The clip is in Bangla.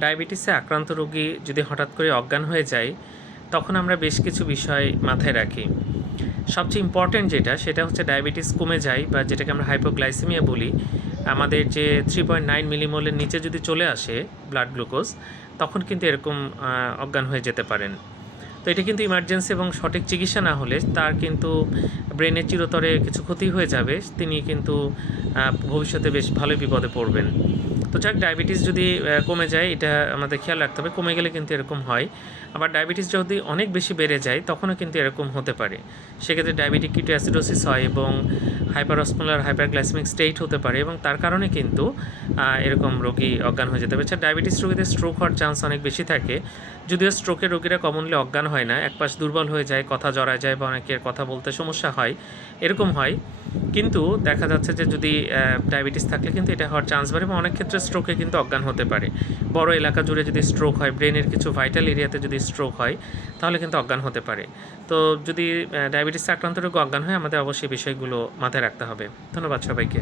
ডায়াবেটিসে আক্রান্ত রোগী যদি হঠাৎ করে অজ্ঞান হয়ে যায়, তখন আমরা বেশ কিছু বিষয় মাথায় রাখি। সবচেয়ে ইম্পর্ট্যান্ট সেটা হচ্ছে ডায়াবেটিস কমে যায় বা যেটাকে আমরা হাইপোগ্লাইসেমিয়া বলি। আমাদের যে 3.9 মিলিমোলের নিচে যদি চলে আসে ব্লাড গ্লুকোজ, তখন কিন্তু এরকম অজ্ঞান হয়ে যেতে পারেন। তো এটা কিন্তু ইমার্জেন্সি এবং সঠিক চিকিৎসা না হলে তার কিন্তু ব্রেনের চিরতরে কিছু ক্ষতি হয়ে যাবে। তিনি কিন্তু ভবিষ্যতে বেশ ভালোই বিপদে পড়বেন। তো যাক, ডায়াবেটিস যদি কমে যায় এটা আমাদের খেয়াল রাখতে হবে। কমে গেলে কিন্তু এরকম হয়। আবার ডায়াবেটিস যদি অনেক বেশি বেড়ে যায় তখনও কিন্তু এরকম হতে পারে। সেক্ষেত্রে ডায়াবেটিক কিটোঅ্যাসিডোসিস হয় এবং হাইপারঅসমোলার হাইপারগ্লাইসেমিক স্টেট হতে পারে এবং তার কারণে কিন্তু এরকম রোগী অজ্ঞান হয়ে যেতে পারে। আচ্ছা, ডায়াবেটিস রোগীদের স্ট্রোক হওয়ার চান্স অনেক বেশি থাকে। যদিও স্ট্রোকের রোগীরা কমনলি অজ্ঞান হয় না, এক পাশ দুর্বল হয়ে যায়, কথা জড়ায় যায় বা অনেকের কথা বলতে সমস্যা হয়, এরকম হয়। কিন্তু দেখা যাচ্ছে যে যদি ডায়াবেটিস থাকলে কিন্তু এটা হওয়ার চান্স বাড়ে এবং অনেক ক্ষেত্রে স্ট্রোকে কিন্তু অজ্ঞান হতে পারে। বড় এলাকা জুড়ে যদি স্ট্রোক হয়, ব্রেনের কিছু ভাইটাল এরিয়াতে যদি স্ট্রোক হয়, তাহলে কিন্তু অজ্ঞান হতে পারে। তো যদি ডায়াবেটিস আক্রান্ত রোগে অজ্ঞান হয়, আমাদের অবশ্যই বিষয়গুলো মাথায় রাখতে হবে। ধন্যবাদ সবাইকে।